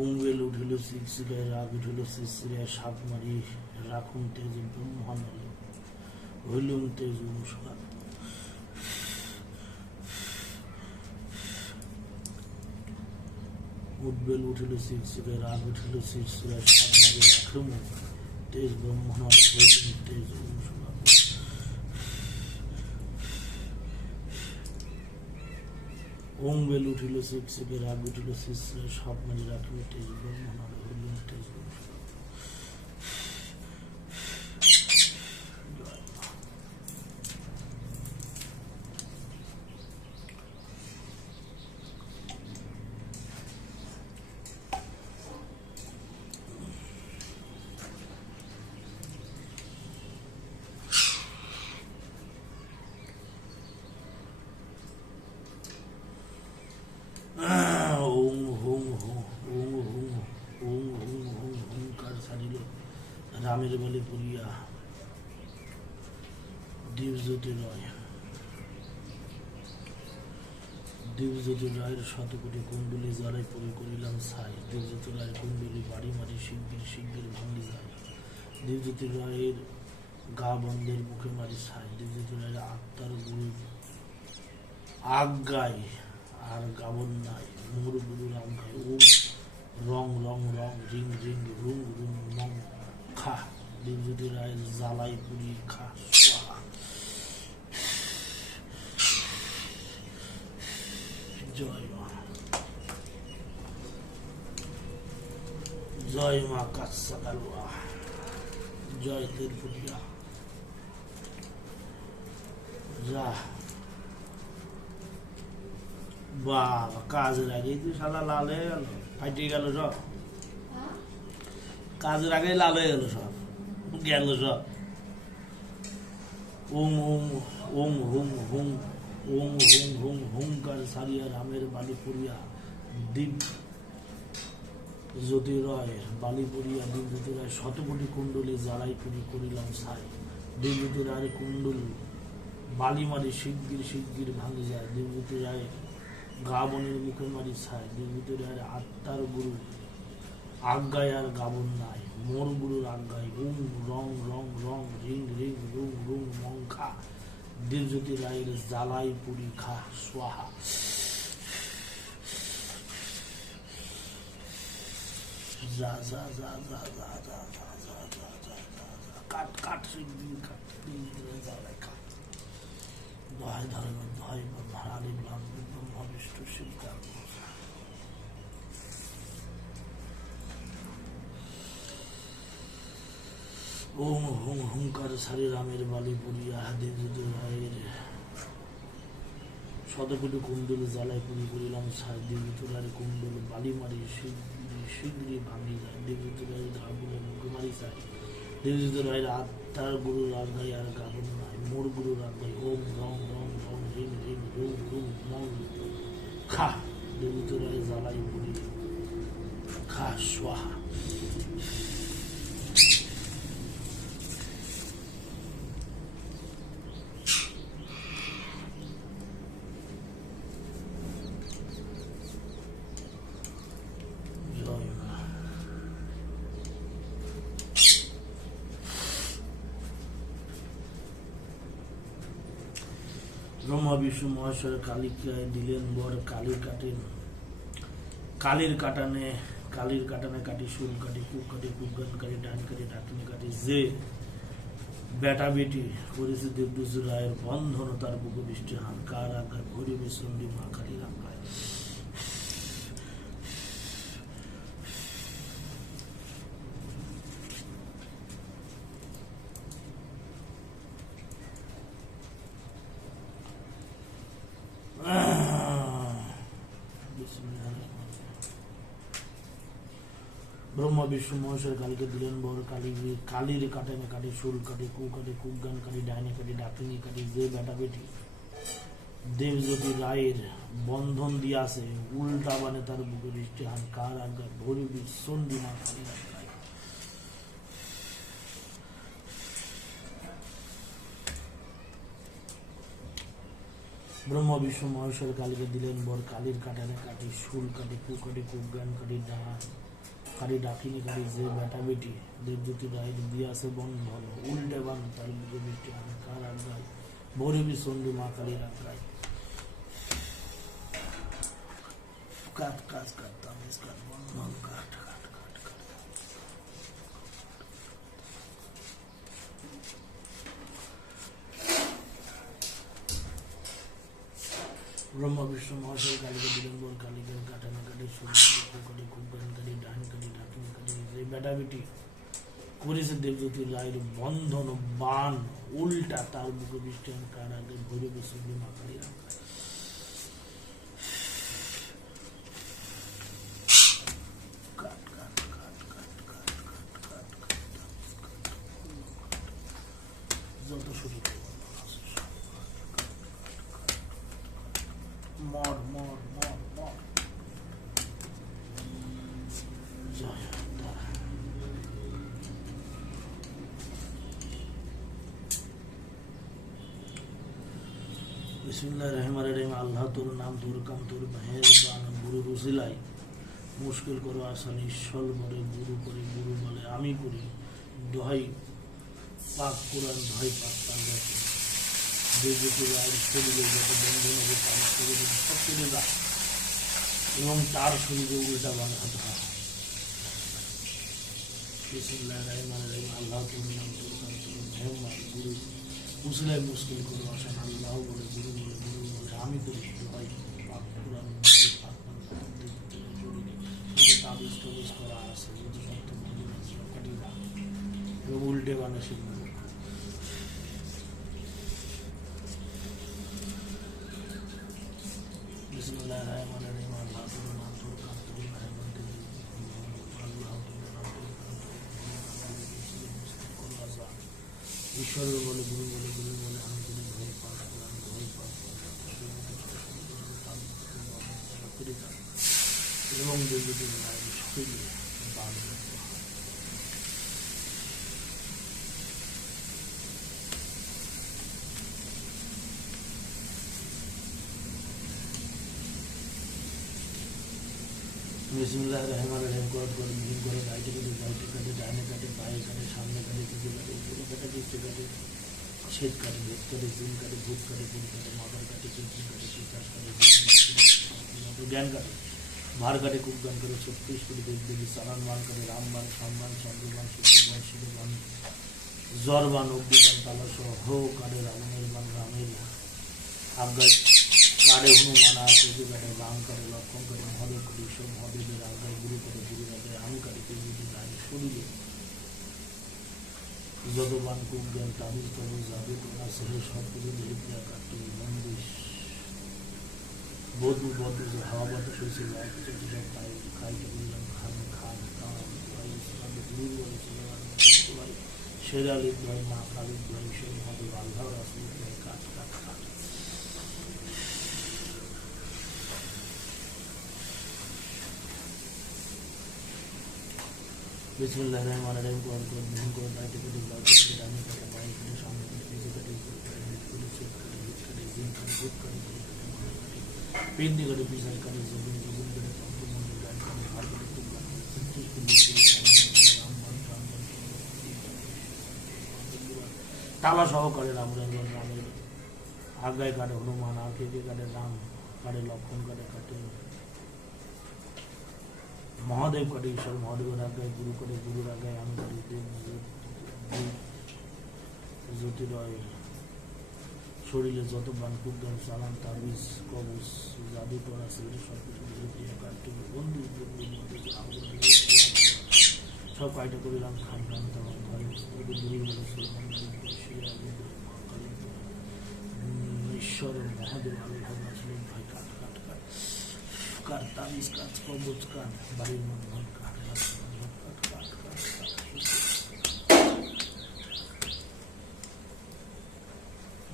ওঙ্গেল উঠিল শিরশিরায়, রাগ উঠিল শিরশিরায়, সাত মারি রাখুন তেজ ব্রহ্মানলে, হইলুম তেজ অনুষ্কার। উদ্বেল উঠিল শিরশিরায়, রাগ উঠিল শিরশিরায়, সাত মারি রাখুম তেজ ব্রহ্মানলে, হইলুম তেজ অনুষ্কার। ওঙ্গেল উঠিল শিরশিরায়, রাগ উঠিল শিরশিরায়, সাত মারি রাখুম তেজ ব্রহ্মানলে, হইলুম তেজ অনুষ্কার। রামের বালি পুরিয়া দীপজ্যোতি রায়, দীপজ্যোতি রায়ের শতকোটি কুণ্ডলী জ্বালাই পরি করিলাম ছাই, দীপজ্যোতি রায়ের কুণ্ডলী বাড়ি মারি শিগগির শিগগির ভাঙি যায়, দীপজ্যোতি রায়ের গা বন্ধের মুখে মারি ছাই, দীপজ্যোতি রায়ের আত্মার গুরু আজ্ঞায় আর গাবন নাই, মোর গুরুর আজ্ঞায় ওম রং রং রং রিং রিং রুং রুং মং খা, দীপজ্যোতি রায়ের জ্বালাই পুরি খা স্বাহা। জয় মা, জয় মা কাচ্চা কালুয়া, জয় তেরপুরিয়া। যা বাবা, কাজের আগেই তো শালা লাল হয়ে গেল, ফাইটে গেল সব, কাজের আগেই লাল হয়ে গেল সব, গেল সব। ওং ওং ওং হুং হুং ওং হুং হুং হুঙ্কার সারিয়া রামের বালি পড়িয়া দীপ জ্যোতি রায় বালি পড়িয়া, দীপজ্যোতি রায় শতকোটি কুণ্ডলী জ্বালাই পুরি করিলাম ছাই, দীপজ্যোতি রায়ের কুণ্ডল বালি মারি শিগগির শিগগির ভাঙে যায়, দীপজ্যোতি রায় গা বনের মুখে মারি ছাই, দীপজ্যোতি রায়ের আত্মার গুরু আজ্ঞায় আর গাবন নাই, মোর গুরুর আজ্ঞায় ওম রং রং রং রিং রিং রুং রুং মং খা, দীপজ্যোতি রায়ের জ্বালাই পুরি খা স্বাহা। যা যা যা যা যা যা যা যা যা যা যা যা কাট কাট শিগগির কাট, দীপজ্যোতি জ্বালাই খা। দহাই ধর্ম দহাই হারালি ব্রহ্মা বিষ্ণু শিবকা। ওম হুং হুঙ্কার সারি রামের বালি পুরিয়া, দীপজ্যোতি রায়ের শতকোটি কুণ্ডল জ্বালাই পুরি করিলাম ছাই, দীপজ্যোতি রায়ের কুণ্ডল বালি মারি শিগগিরি শিগগিরি ভাঙি যায়, দীপজ্যোতি রায়ের গা বনের মুখে মারি চাই, দীপজ্যোতি রায়ের আত্মার গুরুর আজ্ঞায় আর গাবন নাই, মোর গুরুর আজ্ঞায় ওম রং রং রং রিং রিং রুং রুং মং খা, দীপজ্যোতি রায়ের জ্বালাই পুরি খা স্বাহা। ব্রহ্মা বিষ্ণু মহেশ্বর কালিকায় দিলেন বর, কালির কাটেন কালির কাটানে কাটি সুর কাটি কুক কাটি কুগান কাটি ডান কাটি ডাকিনি কাটি, যে বেটা বেটি করেছে দেবদূত রায়ের বন্ধন তার বুকে বৃষ্টি হান, কার আজ্ঞায় ভৈরবী চণ্ডী মা কালীর আজ্ঞায়। ব্রহ্মা বিষ্ণু মহেশ্বর কালীকে দিলেন বর, কালির কাটানে কাটি সুর কাটি কুক গান কাটি ডাইনে কাটি ডাকিনি কাটি, যে বেটা বেটি দেবজ্যোতি রায়ের বন্ধন দিয়াছে উল্টা বানে তার বুকে বৃষ্টি হান, কার আজ্ঞায় ভৈরবী চণ্ডী মা কালীর আজ্ঞায়। ব্রহ্ম বিষ্ণু মহেশ্বর কালীকে দিলেন বর, কালীর কাটানে কাটি, শুল কাটি, কু কাটি, কুজ্ঞান কাটি, কাটি, ডাকিনি কাটি, যে বেটা বেটি দেবদূতি রায়ের দিয়ে আছে বন্ধন, উল্টে বান তার বুকে বৃষ্টি আমি কার আজ্ঞায়, ভৈরবী চণ্ডী মা কালীর আজ্ঞায়। কাট কাট কাট তাবিজ কাট বন্ধন কাট কাট কাট কাট। ব্রহ্ম বিষ্ণু মহাশয় কালীকে দিলেন বর, কালীকে কাটানে কাটি, শুল কাটি, কু কাটি, কুজ্ঞান কাটি, ডান কাটি, ডাকিনি কাটি, যে বেটা বেটি করেছে দেবজ্যোতি রায়ের বন্ধন বান, উল্টা তার বুকে বৃষ্টি আমি কার আগে, ভৈরবী চণ্ডী মা কালীর আজ্ঞায়। যত শুরু মর মর মর মর জয় তারা। বিসমিল্লাহির রহমানির রহিম। আল্লাহ তোর নাম, তোর কাম, তোর মেহেরবান, গুরু রুজিলাই মুশকিল করো আসান, ঈশ্বর বলে গুরু করে, গুরু বলে আমি করি, দোহাই পাক কোরআন, দোহাই পাক পাঞ্জাবি, দেবজ্যোতি রায়ের শরীরে যত বন্ধন হবে তার শরীরে সব কেটে যায় এবং তার শরীরে উল্টা বানা হতে হয়। বিসমিল্লাহির রহমানির রহিম। আল্লাহ তোর নাম, তোর কাম, তোর মেহেরবান, গুরু রুজিলাই মুশকিল করো আসান, আল্লাহ বলে গুরু বলে, গুরু বলে আমি করি, দোহাই পাক কোরআন, দোহাই পাক পাঞ্জাবি, শরীরে তাবিজ টাবিজ করা আছে, যদি সত্য বন্ধন আছে সব কেটে যায় এবং উল্টে বানা শিখবে। বিসমিল্লাহির রহমানির রহিম। আল্লাহ তোর নাম, তোর কাম, তোর মেহেরবান, আল্লাহ তোর নাম, তোর কাম, তোর ঈশ্বরের বলে, গুরু বলে, গুরু বলে আমি করি, ভয় পাক কোরআন, ভয় পাক এবং দেবজ্যোতি রায়ের শরীরে বান করতে হয়। বিসমিল্লাহির রহমানির রহিম। কর করে মিহিন করে, রাইটে কাটে, রাইটে কাটে, ডাইনে কাটে, বাঁয়ে কাটে, সামনে কাটে, পিছে কাটে, উপরে কাটে, নিচে কাটে, ছেদ কাটে, ভেদ কাটে, জিন কাটে, ভূত কাটে, পুর কাটে, মাথার কাটে, চিনচিন কাটে, চিতাস কাটে, জ্ঞান কাটে, ভার কাটে, কুজ্ঞান করে, 36 কোটি দেব দেবী, চালান বান কাটে, রামবান, সম্বান, চন্দ্রবান, সূর্যবান, শিববান, জ্বরবান, অগ্নিবান, তালাসহ হো কাটে, রাবণের বান, রামের আজ্ঞায় কাটে, হনুমান আর কেজে কাটে, রাম কাটে, লক্ষণ কাটে, মহাদেব কাটে, ঈশ্বর মহাদেবের আজ্ঞায়, গুরু কাটে, গুরুর আজ্ঞায় আমি কাটে, দেবজ্যোতি রায়ের শরীরে যত বান, কুজ্ঞান, তাবিজ টাবিজ, জাদু টোনা ছেলে সব কিছু ধরিত্রিয়া কাটে, মন্দির বধু বধু যে হাওয়া বাতাস হয়েছে, যা কিছু সব খাইতে বললাম, খান খান খান ভাই, গুরু বলেছিল ভাই, শেরালির ভাই, মা কালীর ভাই, ঈশ্বর মহাদেব, আল্লাহ রাসুল ভাই, কাট কাট কাট। বিসমিল্লাহির রহমানির রহিম। কর করে মিহিন করে, রাইটে কাটে, রাইটে কাটে, ডাইনে কাটে, বাঁয়ে কাটে, সামনে কাটে, পিছে কাটে, উপরে কাটে, নিচে কাটে, ছেদ কাটে, ভেদ কাটে, জিন কাটে, ভূত কাটে, পুর কাটে, মাথা কাটে, পেন্দি কাটে, পিছাই কাটে, জমিন জমিন কাটে, তন্ত্রমন্ত্র গান কাটে, ভার কাটে, কুজ্ঞান কাটে, 36 কোটি রামবান, রামবান, তালা সহকারে রামের রামের আজ্ঞায় কাটে, হনুমান আর কে কাটে, রাম কাটে, লক্ষণ কাটে, কাটে মহাদেব কাটে, ঈশ্বর মহাদেবের আজ্ঞায়, গুরু করে, গুরুর আজ্ঞায় আমি কাটে, জ্যোতি রয় শরীরে যত বান, কুজ্ঞান, চালান, তাবিজ, কবচ, জাদু টোনা সেগুলো সব কিছু কাটতে বন্ধু সব কাইটা করিলাম, খান খান তখন ঘরে গুরুর বলে সুলমান ঈশ্বর মহাদেব আল্লাহ রাসূল ভাই, কাট কাট কাট কাট, তাবিজ কাট, কবচ কাট, বাড়ির মধ্যে কাট কাট কাট কাট কাট কাট।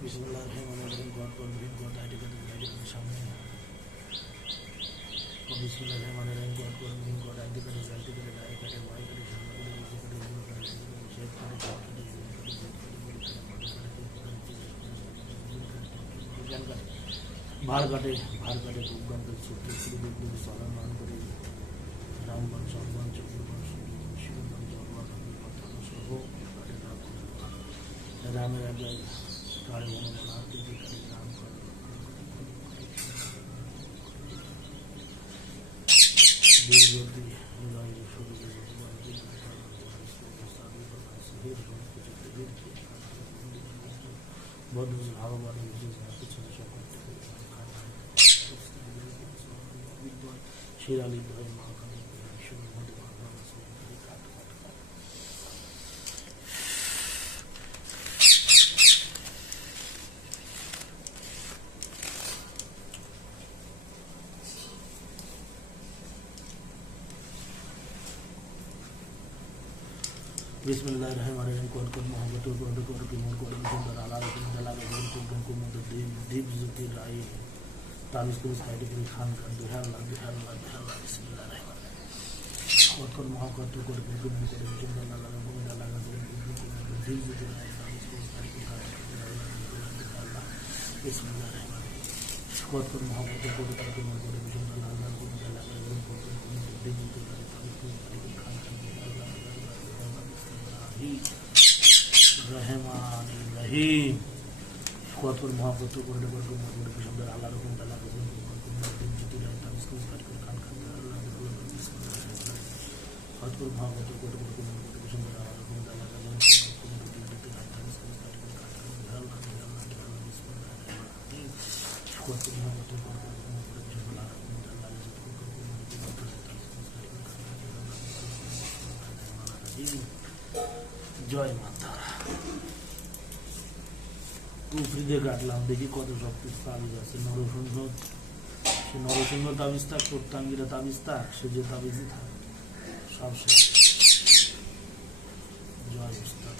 বিসমিল্লাহির রহমানির রহিম। গড গড ভীম গড, আইডি কাটে, আইডি কাটে, সামনে বিসমিল্লাহির রহমানির রহিম। গড গড ভীম গড, আইডি কাটে, আইডি কাটে, ডাই কাটে, বাঁয়ে কাটে, সামনে কাটে, নিচে কাটে, উপরে কাটে, ছেদ কাটে, ঝাড় কাটে, জিন কাটে, ভূত কাটে, পুর কাটে, মাথা কাটে, কুজ্ঞান কাটে, জ্ঞান কাটে, ভার কাটে প্রজ্ঞানকে সূত্রে শ্রীদেবদেবী চলন মান করে রামগণ সর্বগণ চক্রগণ সূর্যগণ শিবগণ জলগণ সহ রামের আগে কারে মনোবলা রাম শিরালি ধরে মা बिस्मिल्लाहिर्रहमानिर्रहीम कोट मोहब्बत कोट की मोर कोट सुंदर आला रकम जला के गुरु तुम को मोर दीप ज्योति राई ताबिस को साइड के खान खान बिहार बिस्मिल्लाहिर्रहमानिर्रहीम कोट मोहब्बत कोट की मोर कोट सुंदर आला रकम जला के गुरु तुम को मोर दीप ज्योति राई ताबिस को साइड के खान बिस्मिल्लाहिर्रहमानिर्रहीम कोट मोहब्बत कोट की मोर कोट सुंदर आला रकम जला के गुरु तुम को मोर दीप ज्योति राई ताबिस को साइड के खान रहमान रहीम कोट पर मोहब्बत को करने पर को सुंदर आला रकम डाला को दिन ज्योति राय ताबिस को साइड के खान खान कोट पर मोहब्बत को करने पर को सुंदर आला रकम डाला को दिन ज्योति राय ताबिस को साइड के खान खान कोट पर मोहब्बत को करने पर सुंदर आला रकम डाला জয় মাতা উপরিদে কাটলাম দেখি কত শক্তি তাবিজ আছে নরসিংহ সে নরসিংহ তাবিজ থাক প্রত্যাঙ্গিরা তাবিজ থাক সে যে তাবিজই থাক সব শেষ জয় উস্তাদ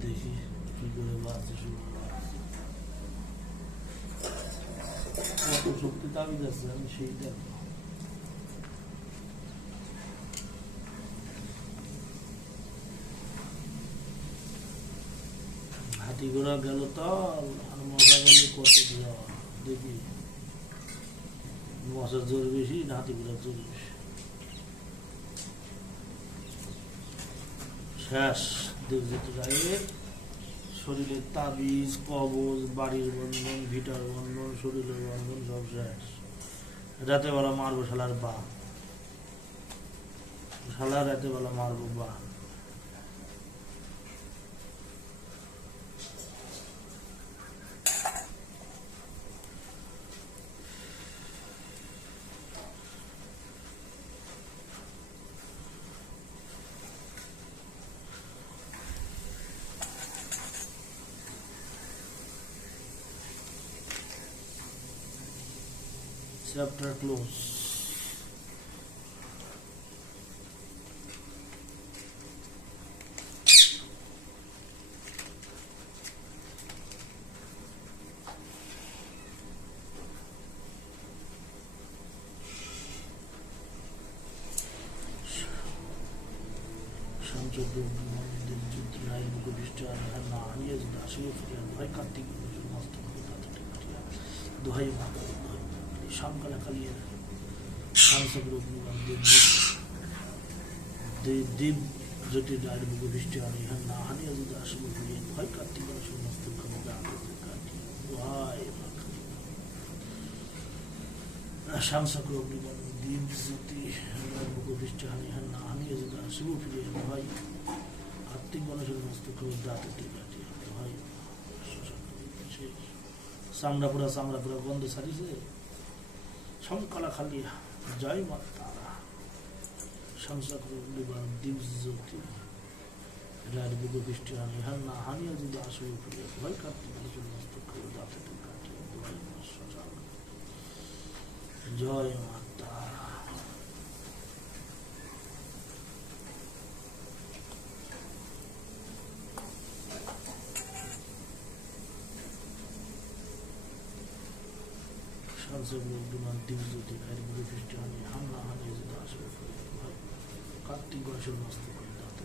দেখি কি করে বাঁচতে শুরু কত শক্তি তাবিজ আছে আমি সেই দেখবো হাতি ঘোড়া গেল তো আর মশা গেলে কত দেওয়া দেখি মশার জোর বেশি না হাতি ঘোড়ার জোর বেশি শেষ দেবজ্যোতিরায়ের শরীরের তাবিজ কবজ বাড়ির বন্ধন ভিটার বন্ধন শরীরের বন্ধন সব শেষ রাতে বেলা মারবো শালার বা শালা রাতে বেলা মারবো বা chapter close দোহাই শামকালা কালিয়ে দেব যদি রায়ের বৃষ্টি আর ইহার না হানিয়ে যদি আসবে ভয় কার্তিক সমস্ত শামসাকুর অগ্নিবন দীপ জ্যোতি মুখদৃষ্টি হানি হান্না হানি এজেদা শিব ফিরে ভাই আত্মিক মানুষের মস্তক দাঁতে কাটিয়ে ভাই চামড়া পুরা গন্ধ ছাড়িছে শঙ্কলা খালি জয় মা তারা শামসাকুর অগ্নিবন দীপ জ্যোতি রাত বুক বৃষ্টি হানি হান্না হানি এজেদা শিব ফিরে ভাই কার্তিক মানুষের মস্তক দাঁতে কাটিয়ে ভাই জয় মাতা কার্তিক গণেশের মস্ত করে দাঁতে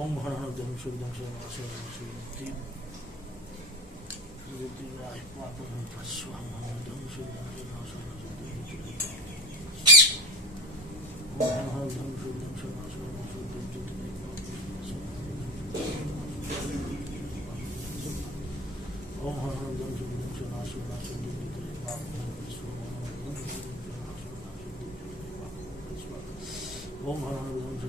ওম হর হর দম সুখ দম শিব রায় পাপম স্বাম দম সুখ দম ওম হর দম সুখ দম ওম হর হর দম সুখ দম ওম হর হর দম সুখ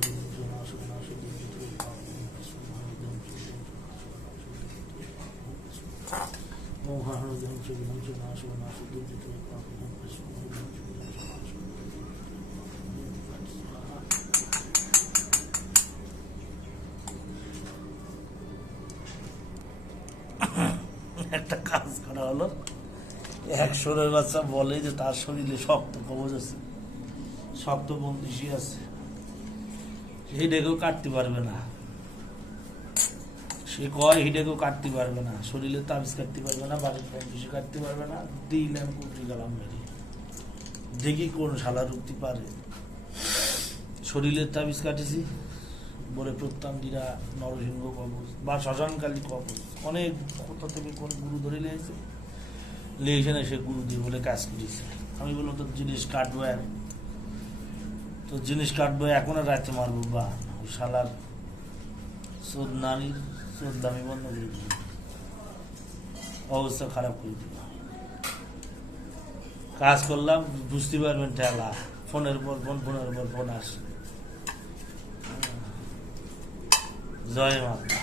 ওম হর হর দম সুখ একটা কাজ করা হলো, এক শোরের বাচ্চা বলে যে তার শরীরে শক্ত কবজ আছে, শক্ত বন্দিশি আছে, হিডেকেও কাটতে পারবে না। সে কয় হিডেকেও কাটতে পারবে না, শরীরে তাবিজ কাটতে পারবে না, বাড়ির বন্দিশি কাটতে পারবে না। দিলাম কুটরি গেলাম মেরে, দেখি কোন শালা রুখতে পারে। শরীরের তাবিজ কাটেছি, বলে প্রত্যান্দিরা নরসিংহ কবচ বা শ্মশানকালী কবচ, অনেক কোথা থেকে কোন গুরু ধরে নিয়েছে, লিয়েছে না, সে গুরু দিয়ে বলে কাজ করেছে। আমি বললাম তোর জিনিস কাটবো, তোর জিনিস কাটবো এখন আর রাতে মারবো, বা ওই শালার চোদ নারীর চোদ দামি বন্ধ করে দিল, অবস্থা খারাপ করে দিল। কাজ করলাম, বুঝতে পারবেন ঠেলা, ফোনের পর ফোন আসে। জয় মাতা।